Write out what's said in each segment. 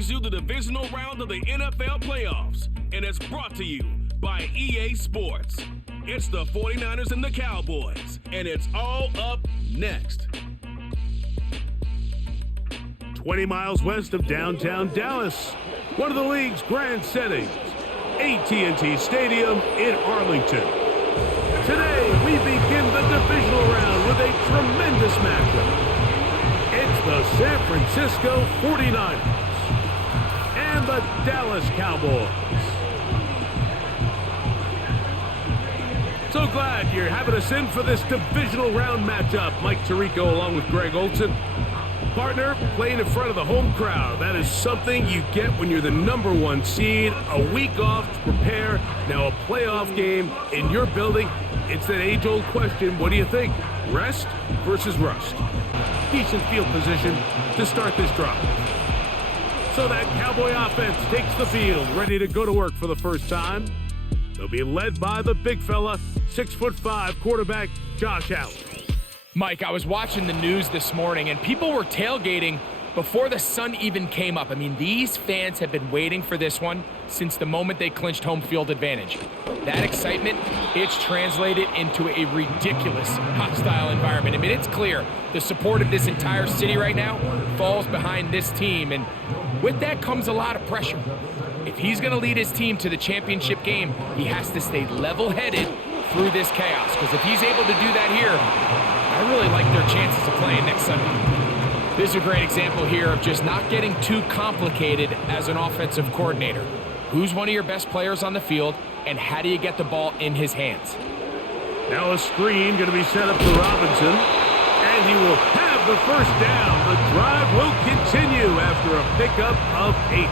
brings you the divisional round of the NFL playoffs, and it's brought to you by EA Sports. It's the 49ers and the Cowboys, and it's all up next. 20 miles west of downtown Dallas, one of the league's grand settings, AT&T Stadium in Arlington. Today, we begin the divisional round with a tremendous matchup. It's the San Francisco 49ers and the Dallas Cowboys. So glad you're having us in for this divisional round matchup. Mike Tirico along with Greg Olson. Partner, playing in front of the home crowd. That is something you get when you're the #1 seed. A week off to prepare. Now a playoff game in your building. It's that age-old question, what do you think? Rest versus rust. Decent field position to start this drive. So that Cowboy offense takes the field, ready to go to work for the first time. They'll be led by the big fella, 6'5" quarterback Josh Allen. Mike, I was watching the news this morning, and people were tailgating before the sun even came up. I mean, these fans have been waiting for this one since the moment they clinched home field advantage. That excitement, it's translated into a ridiculous hostile environment. I mean, it's clear the support of this entire city right now falls behind this team, and with that comes a lot of pressure. If he's going to lead his team to the championship game, he has to stay level-headed through this chaos, because if he's able to do that here, I really like their chances of playing next Sunday. This is a great example here of just not getting too complicated as an offensive coordinator. Who's one of your best players on the field, and how do you get the ball in his hands? Now a screen going to be set up for Robinson, and he will have the first down. The drive will continue after a pickup of 8.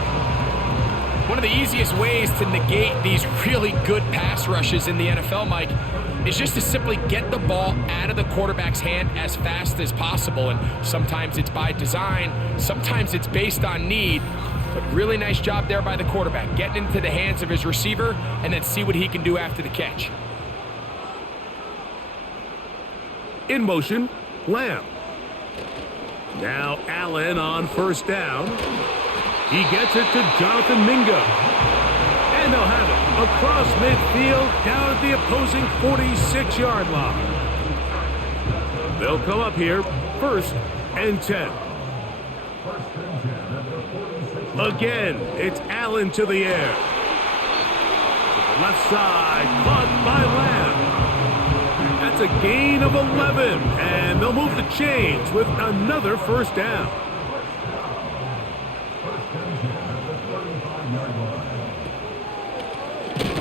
One of the easiest ways to negate these really good pass rushes in the NFL, Mike, is just to simply get the ball out of the quarterback's hand as fast as possible. And sometimes it's by design, sometimes it's based on need. But really nice job there by the quarterback, getting into the hands of his receiver and then see what he can do after the catch. In motion, Lamb. Now Allen on first down. He gets it to Jonathan Mingo. And they'll have it across midfield down at the opposing 46-yard line. They'll come up here, 1st and 10. Again, it's Allen to the air. To the left side, caught by Lamb. That's a gain of 11, and they'll move the chains with another first down.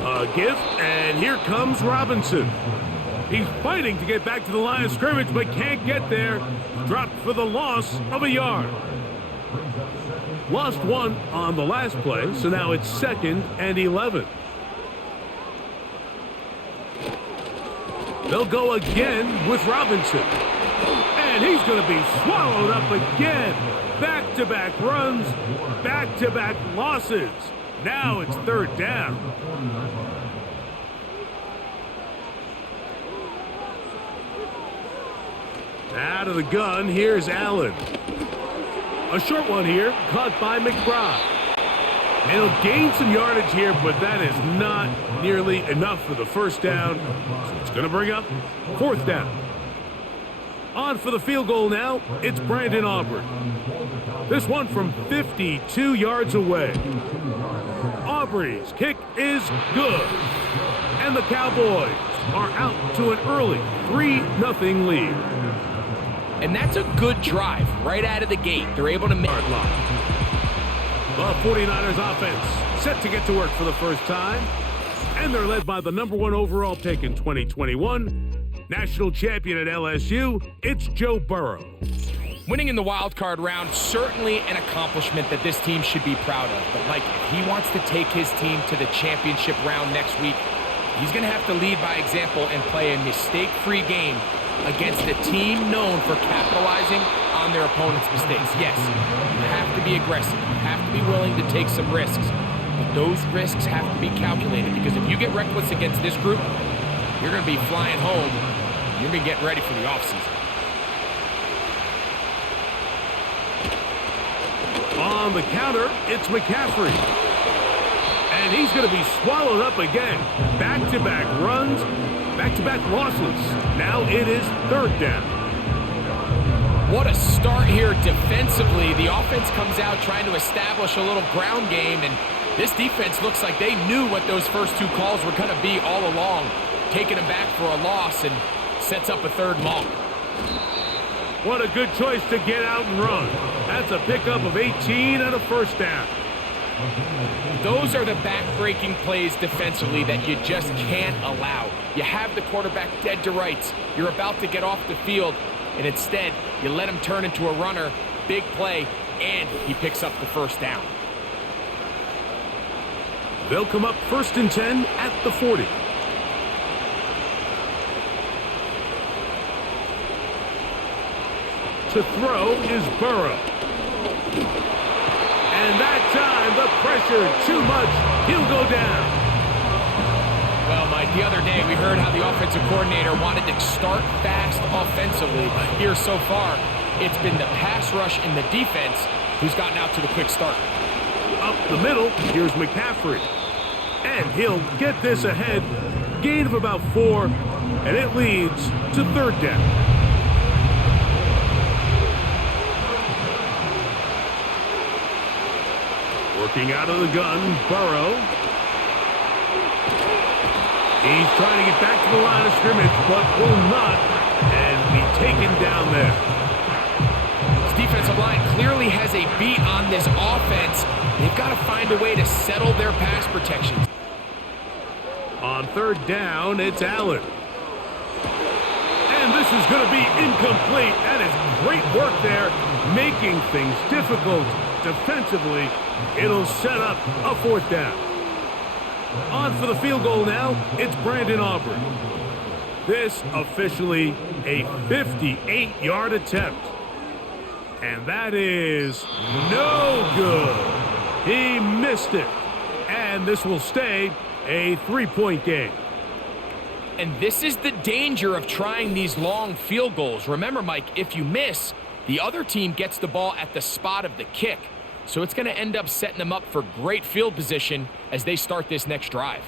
A gift, and here comes Robinson. He's fighting to get back to the line of scrimmage, but can't get there. Dropped for the loss of a yard. Lost 1 on the last play, so now it's 2nd and 11. They'll go again with Robinson. And he's going to be swallowed up again. Back-to-back runs, back-to-back losses. Now it's 3rd down. Out of the gun, here's Allen. A short one here, caught by McBride. And he'll gain some yardage here, but that is not nearly enough for the first down. So it's going to bring up 4th down. On for the field goal now, it's Brandon Aubrey. This one from 52 yards away. Aubrey's kick is good. And the Cowboys are out to an early 3-0 lead. And that's a good drive right out of the gate. They're able to make it long. The 49ers offense set to get to work for the first time. And they're led by the #1 overall pick in 2021. National champion at LSU, it's Joe Burrow. Winning in the wild card round, certainly an accomplishment that this team should be proud of. But Mike, if he wants to take his team to the championship round next week, he's going to have to lead by example and play a mistake-free game against a team known for capitalizing on their opponent's mistakes. Yes, you have to be aggressive. You have to be willing to take some risks. But those risks have to be calculated, because if you get reckless against this group, you're going to be flying home. You're going to be getting ready for the offseason. On the counter, it's McCaffrey. And he's going to be swallowed up again. Back-to-back runs, back-to-back losses. Now it is third down. What a start here defensively. The offense comes out trying to establish a little ground game, and this defense looks like they knew what those first two calls were going to be all along, taking them back for a loss and sets up a third long. What a good choice to get out and run. That's a pickup of 18 and a first down. Those are the back-breaking plays defensively that you just can't allow. You have the quarterback dead to rights. You're about to get off the field, and instead, you let him turn into a runner, big play, and he picks up the first down. They'll come up 1st and 10 at the 40. To throw is Burrow. And that time, the pressure, too much. He'll go down. Well, Mike, the other day we heard how the offensive coordinator wanted to start fast offensively, but here so far, it's been the pass rush and the defense who's gotten out to the quick start. Up the middle, here's McCaffrey. And he'll get this ahead. Gain of about 4, and it leads to third down. Working out of the gun, Burrow. He's trying to get back to the line of scrimmage, but will not, and be taken down there. This defensive line clearly has a beat on this offense. They've got to find a way to settle their pass protection. On third down, it's Allen. And this is going to be incomplete. That is great work there, making things difficult defensively. It'll set up a fourth down. On for the field goal now, it's Brandon Aubrey. This officially a 58-yard attempt. And that is no good. He missed it. And this will stay a 3-point game. And this is the danger of trying these long field goals. Remember, Mike, if you miss, the other team gets the ball at the spot of the kick. So it's going to end up setting them up for great field position as they start this next drive.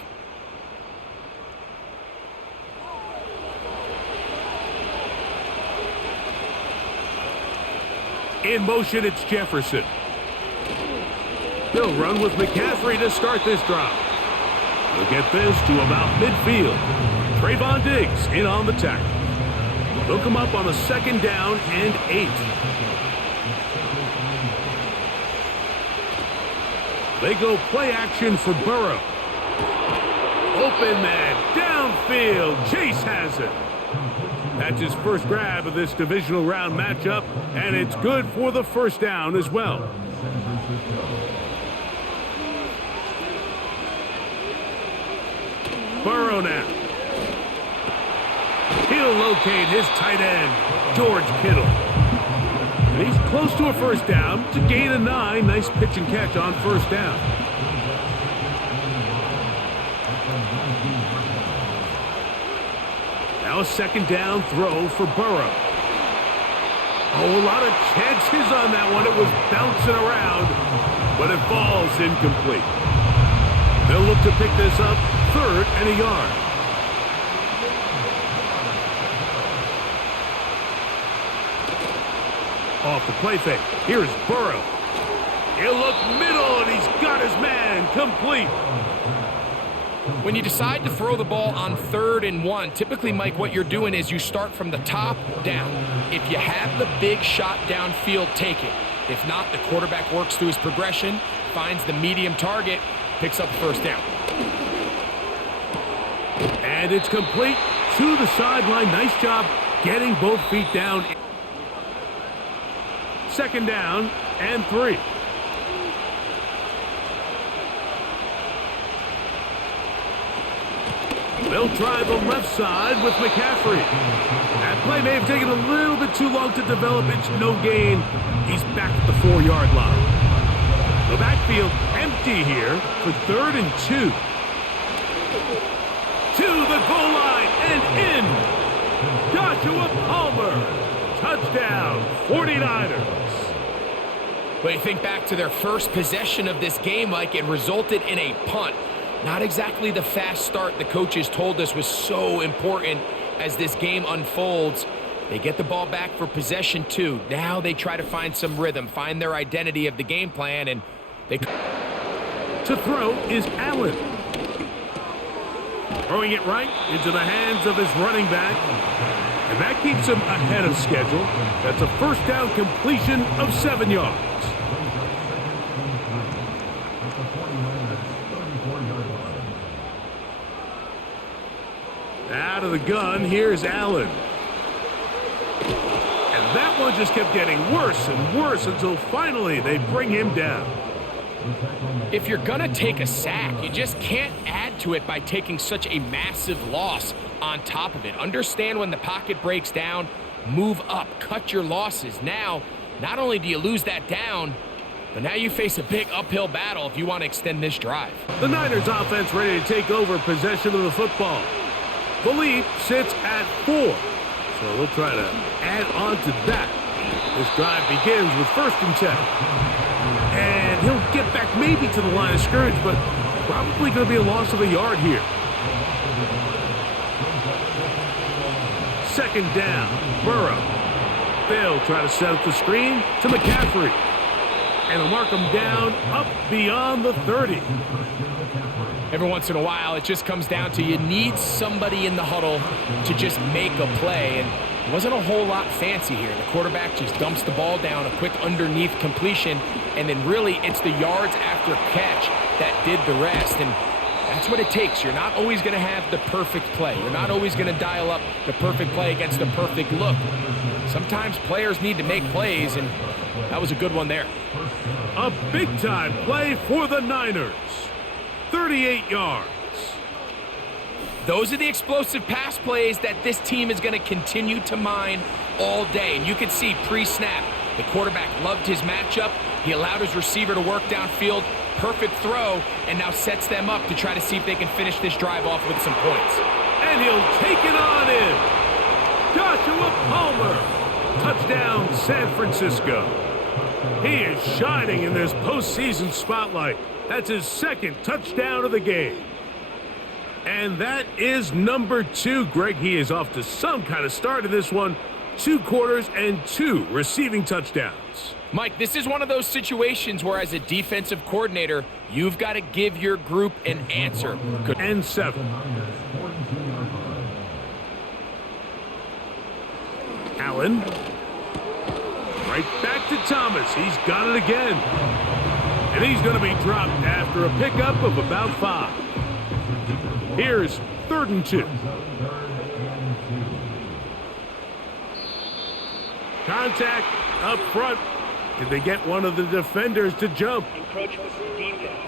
In motion, it's Jefferson. He'll run with McCaffrey to start this drive. He'll get this to about midfield. Trayvon Diggs in on the tackle. They'll come up on a 2nd down and 8. They go play action for Burrow. Open man, downfield. Chase has it. That's his first grab of this divisional round matchup, and it's good for the first down as well. Burrow now. He'll locate his tight end, George Kittle. And he's close to a first down to gain a 9. Nice pitch and catch on first down. Now a 2nd down throw for Burrow. Oh, a lot of chances on that one. It was bouncing around, but it falls incomplete. They'll look to pick this up 3rd and a yard. Off the play fake. Here's Burrow. He'll look middle, and he's got his man complete. When you decide to throw the ball on 3rd and 1, typically, Mike, what you're doing is you start from the top down. If you have the big shot downfield, take it. If not, the quarterback works through his progression, finds the medium target, picks up the first down. And it's complete to the sideline. Nice job getting both feet down. 2nd down and 3. They'll try the left side with McCaffrey. That play may have taken a little bit too long to develop. It's no gain. He's back at the 4-yard line. The backfield empty here for 3rd and 2. To the goal line and in. Joshua Palmer. Touchdown, 49ers. But you think back to their first possession of this game, like it resulted in a punt. Not exactly the fast start the coaches told us was so important as this game unfolds. They get the ball back for possession 2. Now they try to find some rhythm, find their identity of the game plan, and they... To throw is Allen. Throwing it right into the hands of his running back. And that keeps him ahead of schedule. That's a first down completion of 7 yards. Out of the gun, here's Allen. And that one just kept getting worse and worse until finally they bring him down. If you're going to take a sack, you just can't add to it by taking such a massive loss on top of it. Understand when the pocket breaks down, move up, cut your losses. Now, not only do you lose that down, but now you face a big uphill battle if you want to extend this drive. The Niners offense ready to take over possession of the football. The lead sits at 4, so they'll try to add on to that. This drive begins with 1st and 10. And he'll get back maybe to the line of scrimmage, but probably going to be a loss of a yard here. 2nd down, Burrow. They'll try to set up the screen to McCaffrey. And they'll mark him down up beyond the 30. Every once in a while, it just comes down to you need somebody in the huddle to just make a play. And it wasn't a whole lot fancy here. The quarterback just dumps the ball down, a quick underneath completion, and then really it's the yards after catch that did the rest. And that's what it takes. You're not always going to have the perfect play. You're not always going to dial up the perfect play against the perfect look. Sometimes players need to make plays, and that was a good one there. A big-time play for the Niners. 38 yards. Those are the explosive pass plays that this team is going to continue to mine all day. And you can see pre-snap, the quarterback loved his matchup. He allowed his receiver to work downfield. Perfect throw, and now sets them up to try to see if they can finish this drive off with some points. And he'll take it on in. Joshua Palmer. Touchdown, San Francisco. He is shining in this postseason spotlight. That's his 2nd touchdown of the game. And that is number 2. Greg, he is off to some kind of start in this one. 2 quarters and 2 receiving touchdowns. Mike, this is one of those situations where as a defensive coordinator, you've got to give your group an answer. And 7. Allen. Right back to Thomas. He's got it again. And he's going to be dropped after a pickup of about 5. Here's 3rd and 2. Contact up front. Did they get one of the defenders to jump? Encroachment from defense.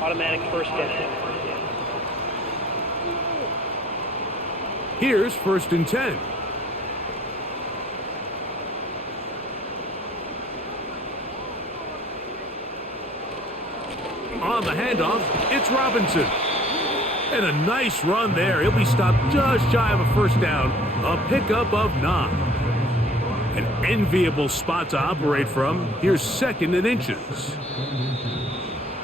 Automatic 1st down. Here's 1st and 10. On the handoff, it's Robinson. And a nice run there. He'll be stopped just shy of a 1st down. A pickup of 9. An enviable spot to operate from. Here's 2nd and inches.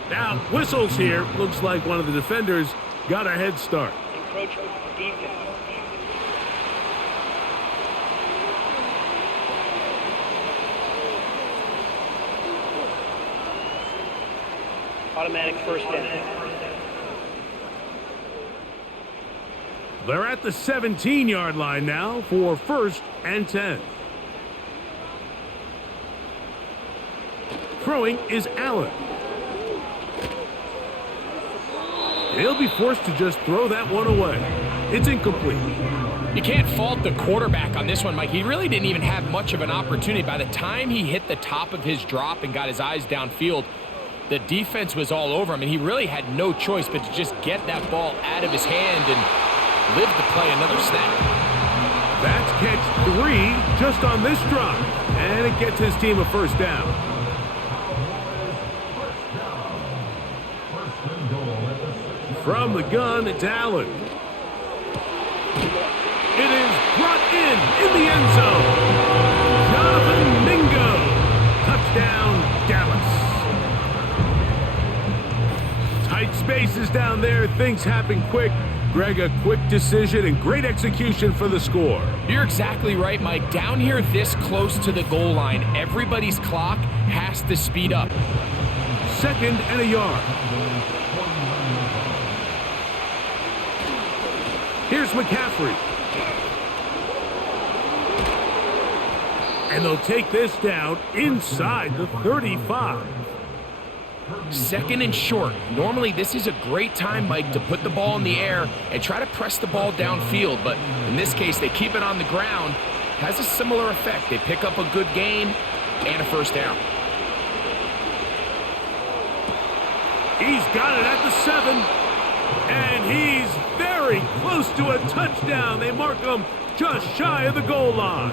Now, whistles here. Looks like one of the defenders got a head start. Encroachment from defense. Automatic 1st down. They're at the 17-yard line now for 1st and 10. Throwing is Allen. He'll be forced to just throw that one away. It's incomplete. You can't fault the quarterback on this one, Mike. He really didn't even have much of an opportunity. By the time he hit the top of his drop and got his eyes downfield, the defense was all over him, and he really had no choice but to just get that ball out of his hand and live to play another snap. That's catch 3 just on this drive, and it gets his team a 1st down. From the gun, it's Allen. It is brought in the end zone. Jonathan Mingo. Touchdown, Dallas. Tight spaces down there. Things happen quick. Greg, a quick decision and great execution for the score. You're exactly right, Mike. Down here this close to the goal line, everybody's clock has to speed up. 2nd and a yard. Here's McCaffrey. And they'll take this down inside the 35. 2nd and short. Normally, this is a great time, Mike, to put the ball in the air and try to press the ball downfield. But in this case, they keep it on the ground. Has a similar effect. They pick up a good gain and a first down. He's got it at the 7. And he's very close to a touchdown. They mark him just shy of the goal line.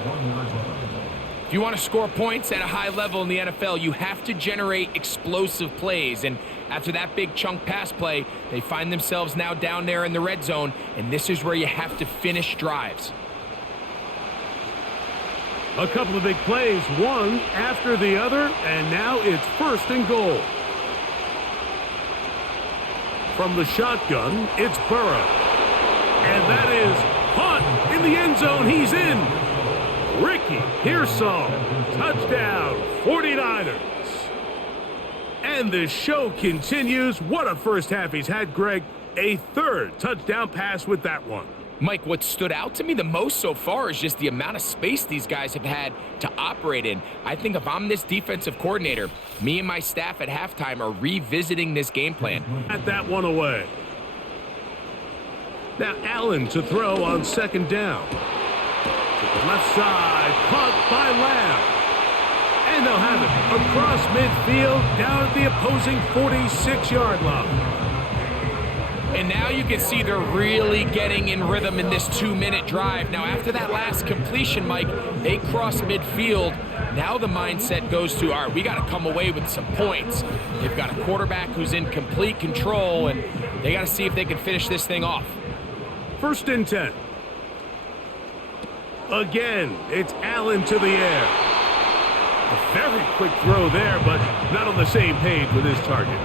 If you want to score points at a high level in the NFL, you have to generate explosive plays. And after that big chunk pass play, they find themselves now down there in the red zone, and this is where you have to finish drives. A couple of big plays, one after the other, and now it's 1st and goal. From the shotgun, it's Burrow. And that is caught in the end zone. He's in. Ricky Pearsall, touchdown, 49ers. And the show continues. What a first half he's had, Greg. A 3rd touchdown pass with that one. Mike, what stood out to me the most so far is just the amount of space these guys have had to operate in. I think if I'm this defensive coordinator, me and my staff at halftime are revisiting this game plan. At that one away. Now Allen to throw on 2nd down. To the left side, caught by Lamb. And they'll have it across midfield, down at the opposing 46-yard line. And now you can see they're really getting in rhythm in this 2-minute drive. Now, after that last completion, Mike, they cross midfield. Now the mindset goes to, all right, we got to come away with some points. They've got a quarterback who's in complete control, and they got to see if they can finish this thing off. 1st and 10. Again, it's Allen to the air. A very quick throw there, but not on the same page with his target.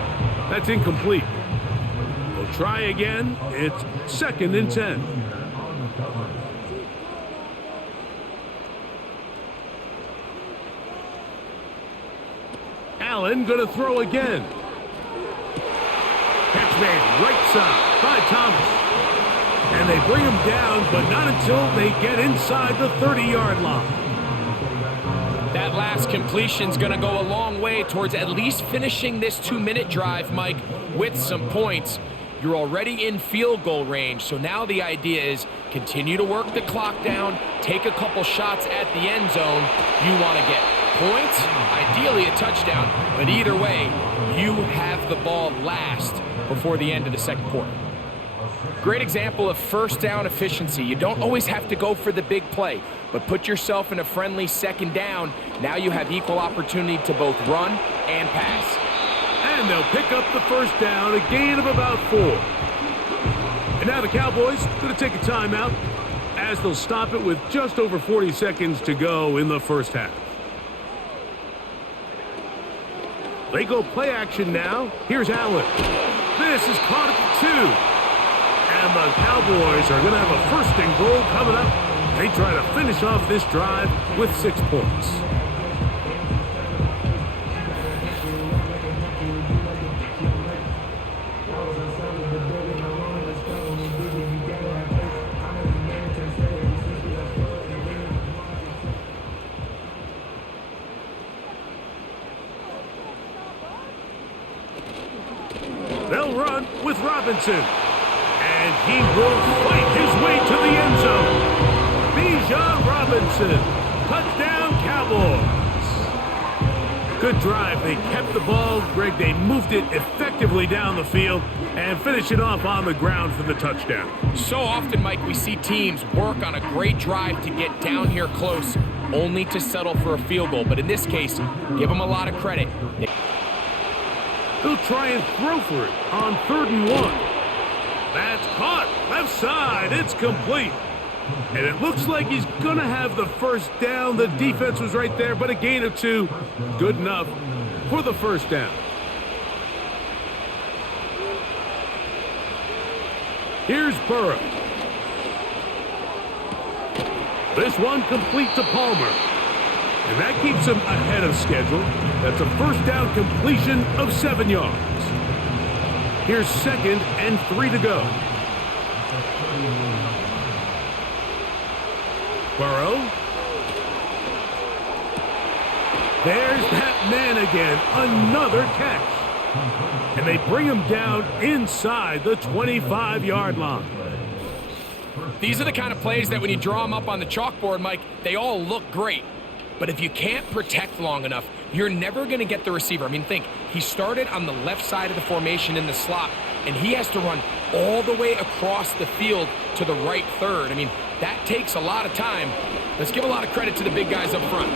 That's incomplete. We'll try again. It's 2nd and 10. Allen going to throw again. Catch man right side by Thomas. And they bring him down, but not until they get inside the 30-yard line. That last completion's going to go a long way towards at least finishing this 2-minute drive, Mike, with some points. You're already in field goal range, so now the idea is continue to work the clock down, take a couple shots at the end zone. You want to get points, ideally a touchdown, but either way, you have the ball last before the end of the 2nd quarter. Great example of first down efficiency. You don't always have to go for the big play, but put yourself in a friendly 2nd down. Now you have equal opportunity to both run and pass. And they'll pick up the 1st down, a gain of about 4. And now the Cowboys going to take a timeout as they'll stop it with just over 40 seconds to go in the 1st half. They go play action now. Here's Allen. This is caught at the 2. And the Cowboys are going to have a 1st and goal coming up. They try to finish off this drive with 6 points. They'll run with Robinson. And he will fight his way to the end zone. Bijan Robinson. Touchdown, Cowboys. Good drive. They kept the ball. Greg, they moved it effectively down the field and finish it off on the ground for the touchdown. So often, Mike, we see teams work on a great drive to get down here close, only to settle for a field goal. But in this case, give them a lot of credit. They'll try and throw for it on 3rd and 1. That's caught. Left side. It's complete. And it looks like he's going to have the first down. The defense was right there, but a gain of 2. Good enough for the first down. Here's Burrow. This one complete to Palmer. And that keeps him ahead of schedule. That's a first down completion of 7 yards. Here's 2nd and 3 to go. Burrow. There's that man again. Another catch. And they bring him down inside the 25-yard line. These are the kind of plays that when you draw them up on the chalkboard, Mike, they all look great. But if you can't protect long enough, you're never going to get the receiver. I mean, think, he started on the left side of the formation in the slot, and he has to run all the way across the field to the right third. I mean, that takes a lot of time. Let's give a lot of credit to the big guys up front.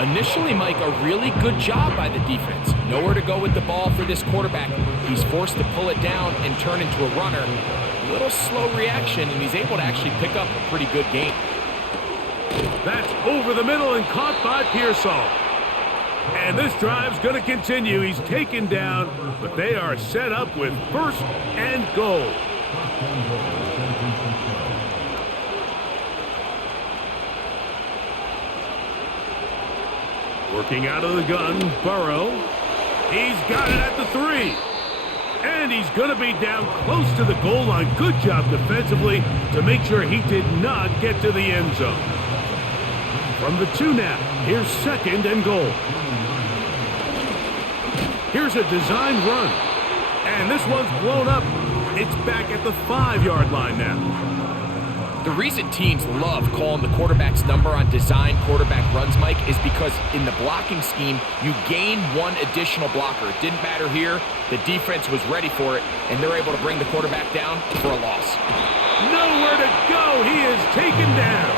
Initially, Mike, a really good job by the defense. Nowhere to go with the ball for this quarterback. He's forced to pull it down and turn into a runner. A little slow reaction, and he's able to actually pick up a pretty good gain. That's over the middle and caught by Pearsall. And this drive's going to continue. He's taken down, but they are set up with 1st and goal. Working out of the gun, Burrow. He's got it at the 3. And he's going to be down close to the goal line. Good job defensively to make sure he did not get to the end zone. From the 2 now, here's 2nd and goal. Here's a design run. And this one's blown up. It's back at the 5-yard line now. The reason teams love calling the quarterback's number on design quarterback runs, Mike, is because in the blocking scheme, you gain 1 additional blocker. It didn't matter here. The defense was ready for it, and they're able to bring the quarterback down for a loss. Nowhere to go. He is taken down.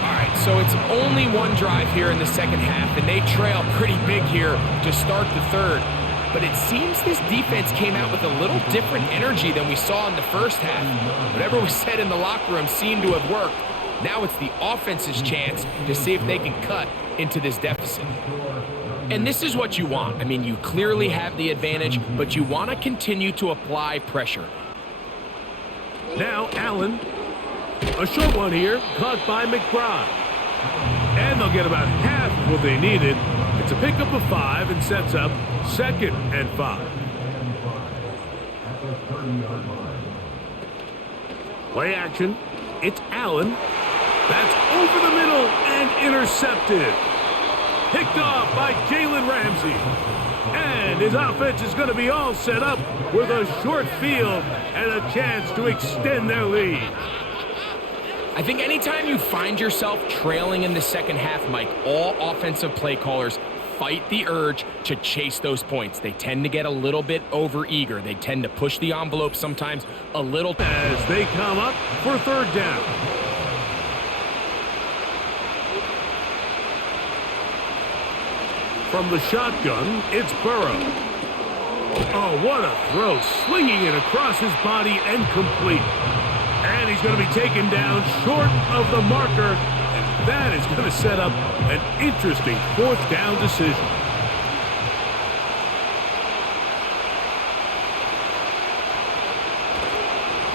All right, so it's only 1 drive here in the second half, and they trail pretty big here to start the third. But it seems this defense came out with a little different energy than we saw in the first half. Whatever was said in the locker room seemed to have worked. Now it's the offense's chance to see if they can cut into this deficit. And this is what you want. I mean, you clearly have the advantage, but you want to continue to apply pressure. Now Allen. A short one here, caught by McBride. And they'll get about half of what they needed. It's a pickup of 5 and sets up 2nd and 5. Play action. It's Allen. That's over the middle and intercepted. Picked off by Jalen Ramsey. And his offense is going to be all set up with a short field and a chance to extend their lead. I think anytime you find yourself trailing in the second half, Mike, all offensive play callers fight the urge to chase those points. They tend to get a little bit overeager. They tend to push the envelope sometimes a little. As they come up for 3rd down. From the shotgun, it's Burrow. Oh, what a throw. Slinging it across his body and complete. And he's going to be taken down short of the marker. And that is going to set up an interesting 4th down decision.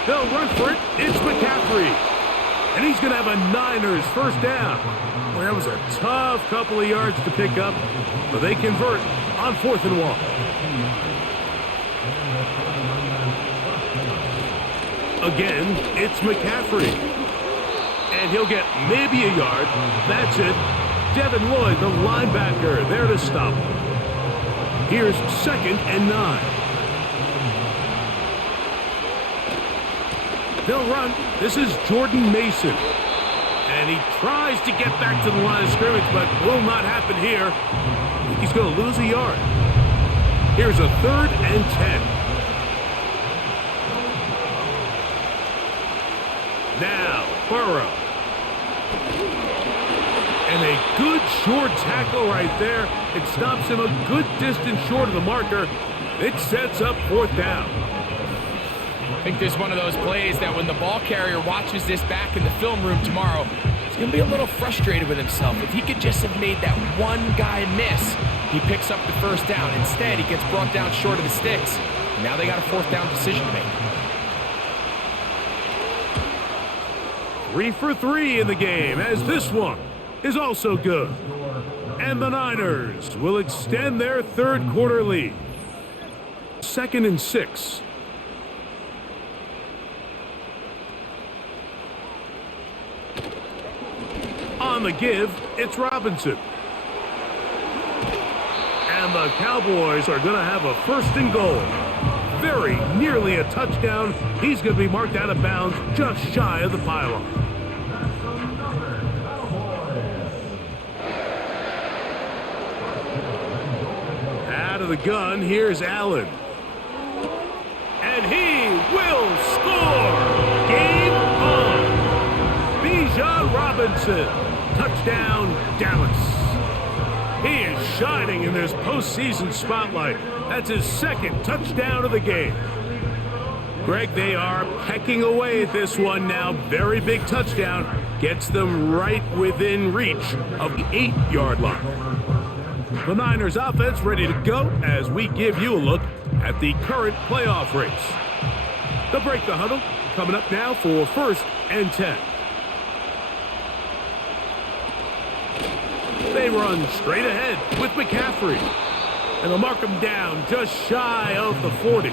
They'll run for it. It's McCaffrey. And he's going to have a Niners 1st down. Well, that was a tough couple of yards to pick up, but they convert on 4th and 1. Again, it's McCaffrey. And he'll get maybe a yard. That's it. Devin Lloyd, the linebacker, there to stop him. Here's 2nd and 9. They'll run. This is Jordan Mason. And he tries to get back to the line of scrimmage, but will not happen here. He's going to lose a yard. Here's a 3rd and 10. Now, Burrow. And a good short tackle right there. It stops him a good distance short of the marker. It sets up 4th down. I think this is one of those plays that when the ball carrier watches this back in the film room tomorrow, he's going to be a little frustrated with himself. If he could just have made that one guy miss, he picks up the 1st down. Instead, he gets brought down short of the sticks. Now they got a 4th down decision to make. 3 for 3 in the game, as this one is also good. And the Niners will extend their 3rd quarter lead. 2nd and 6. On the give, it's Robinson. And the Cowboys are going to have a 1st and goal. Very nearly a touchdown. He's going to be marked out of bounds just shy of the pylon. Out of the gun, here's Allen. And he will score! Game on! Bijan Robinson. Touchdown, Dallas. He is shining in this postseason spotlight. That's his 2nd touchdown of the game. Greg, they are pecking away at this one now. Very big touchdown. Gets them right within reach of the 8-yard line. The Niners offense ready to go as we give you a look at the current playoff race. The break the huddle coming up now for 1st and 10. They run straight ahead with McCaffrey. And they'll mark him down just shy of the 40.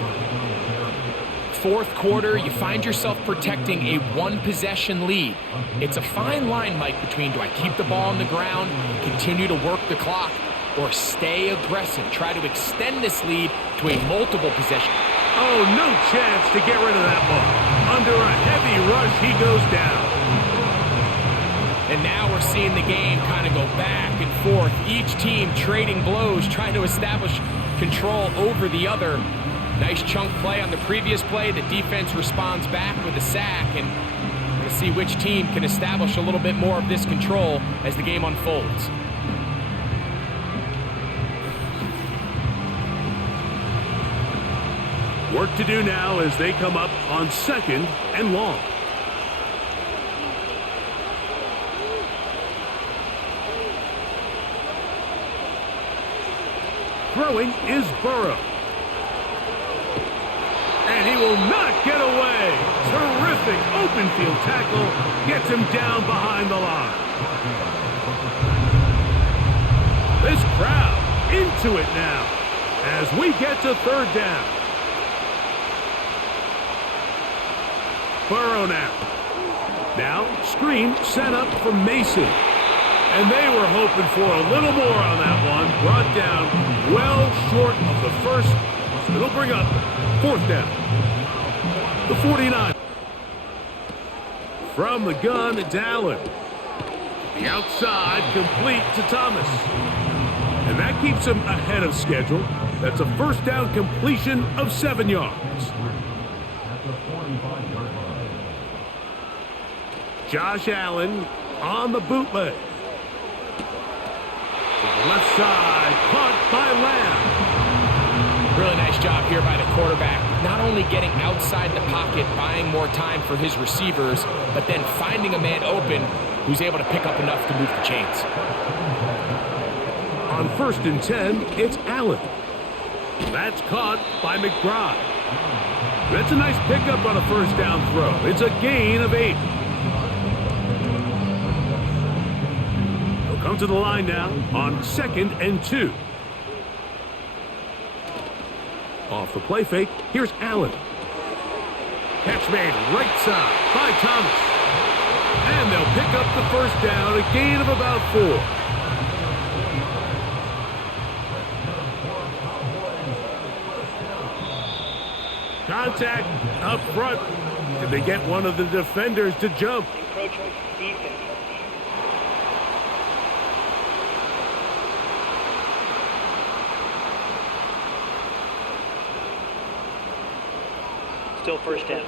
4th quarter, you find yourself protecting a 1-possession lead. It's a fine line, Mike, between do I keep the ball on the ground, continue to work the clock, or stay aggressive, try to extend this lead to a multiple possession. Oh, no chance to get rid of that ball. Under a heavy rush, he goes down. And now we're seeing the game kind of go back and forth. Each team trading blows, trying to establish control over the other. Nice chunk play on the previous play. The defense responds back with a sack. And we're going to see which team can establish a little bit more of this control as the game unfolds. Work to do now as they come up on 2nd and long. Throwing is Burrow. And he will not get away. Terrific open field tackle. Gets him down behind the line. This crowd into it now as we get to 3rd down. Burrow now. Now, screen sent up from Mason. And they were hoping for a little more on that one. Brought down well short of the 1st. So it'll bring up 4th down. The 49. From the gun, it's Allen. The outside, complete to Thomas. And that keeps him ahead of schedule. That's a 1st down completion of 7 yards. Josh Allen on the bootleg. To the left side, caught by Lamb. Really nice job here by the quarterback. Not only getting outside the pocket, buying more time for his receivers, but then finding a man open who's able to pick up enough to move the chains. On 1st and 10, it's Allen. That's caught by McBride. That's a nice pickup on a 1st down throw. It's a gain of 8. He'll come to the line now on 2nd and 2. Off the play fake, here's Allen. Catch made right side by Thomas. And they'll pick up the 1st down, a gain of about 4. Contact up front. Did they get one of the defenders to jump? Encroachment defense. Still 1st down.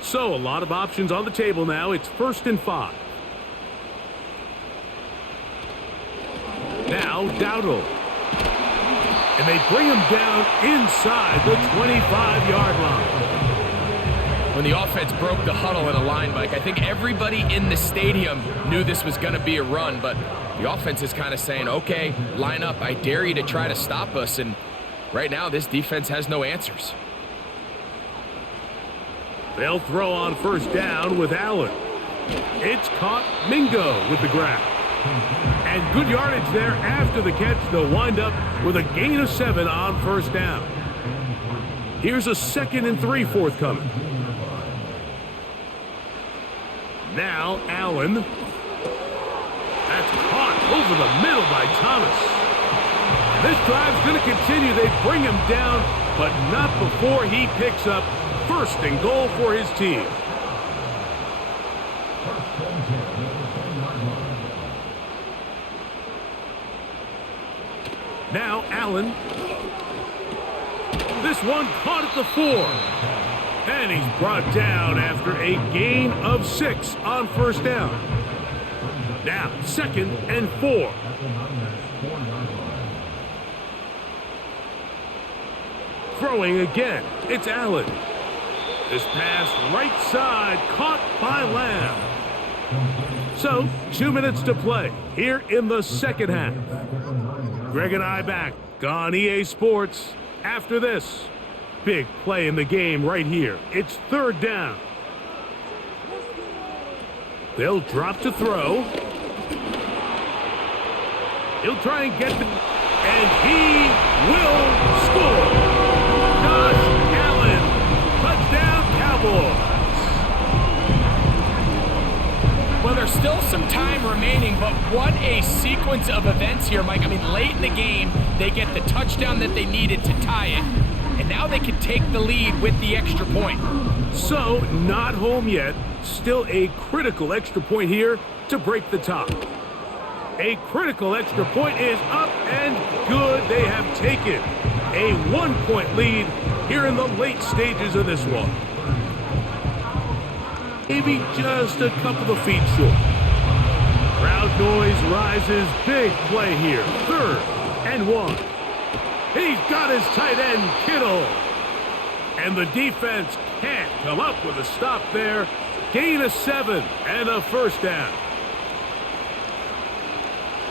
So a lot of options on the table now. It's 1st and 5. Now Dowdle. And they bring him down inside the 25-yard line. When the offense broke the huddle in a line, Mike, I think everybody in the stadium knew this was going to be a run, but the offense is kind of saying, okay, line up. I dare you to try to stop us. And right now, this defense has no answers. They'll throw on first down with Allen. It's caught. Mingo with the grab. And good yardage there after the catch. They'll wind up with a gain of 7 on first down. Here's a 2nd and 3 forthcoming. Now Allen. That's caught over the middle by Thomas. And this drive's going to continue. They bring him down, but not before he picks up 1st and goal for his team. Now Allen. This one caught at the 4. And he's brought down after a gain of 6 on first down. Now 2nd and 4. Throwing again. It's Allen. This pass right side caught by Lamb. So 2 minutes to play here in the second half. Greg and I back on EA Sports after this. Big play in the game right here. It's 3rd down. They'll drop to throw. He'll try and get the... And he will score. Josh Allen. Touchdown, Cowboys. Well, there's still some time remaining, but what a sequence of events here, Mike. I mean, late in the game, they get the touchdown that they needed to tie it, and now they can take the lead with the extra point. So, not home yet. Still a critical extra point here to break the tie. A critical extra point is up and good. They have taken a 1-point lead here in the late stages of this one. Maybe just a couple of feet short. Crowd noise rises. Big play here. 3rd and 1. He's got his tight end, Kittle. And the defense can't come up with a stop there. Gain of 7 and a first down.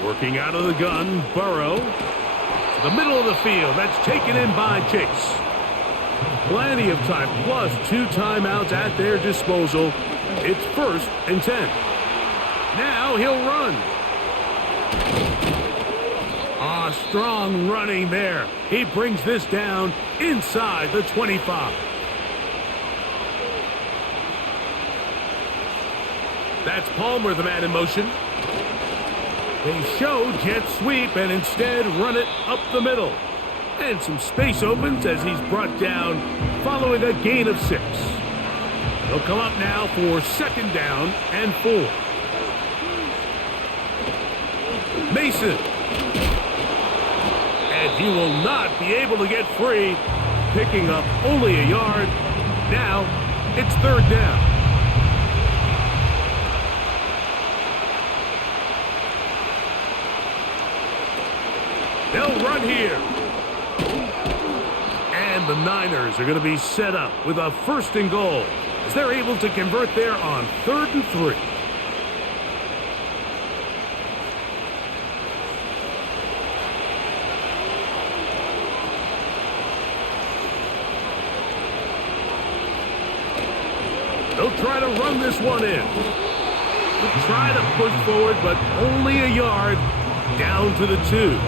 Working out of the gun, Burrow. To the middle of the field. That's taken in by Chase. Plenty of time, plus 2 timeouts at their disposal. It's 1st and 10. Now he'll run. Strong running there. He brings this down inside the 25. That's Palmer, the man in motion. They show jet sweep and instead run it up the middle. And some space opens as he's brought down following a gain of 6. He'll come up now for 2nd down and 4. Mason. And he will not be able to get free, picking up only a yard. Now it's 3rd down. They'll run here. And the Niners are going to be set up with a 1st and goal as they're able to convert there on 3rd and 3. They'll try to run this one in. They'll try to push forward, but only a yard down to the 2.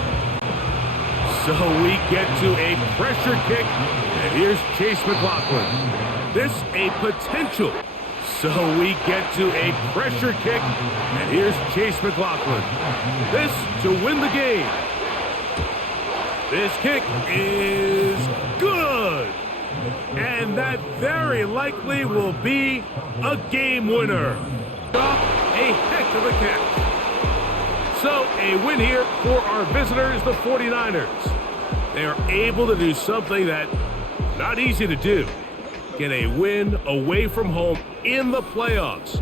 So we get to a pressure kick, and here's Chase McLaughlin. This a potential. So we get to a pressure kick, and here's Chase McLaughlin. This to win the game. This kick is good. And that very likely will be a game winner. A heck of a catch. So a win here for our visitors, the 49ers. They are able to do something that not easy to do. Get a win away from home in the playoffs.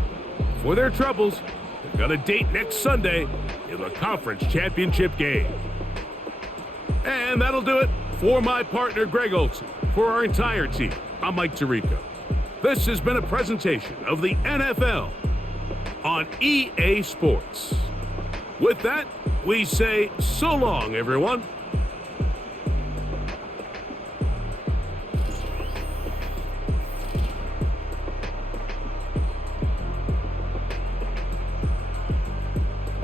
For their troubles, they're going to date next Sunday in the conference championship game. And And that'll do it for my partner, Greg Olson. For our entire team, I'm Mike Tirico. This has been a presentation of the NFL on EA Sports. With that, we say so long, everyone.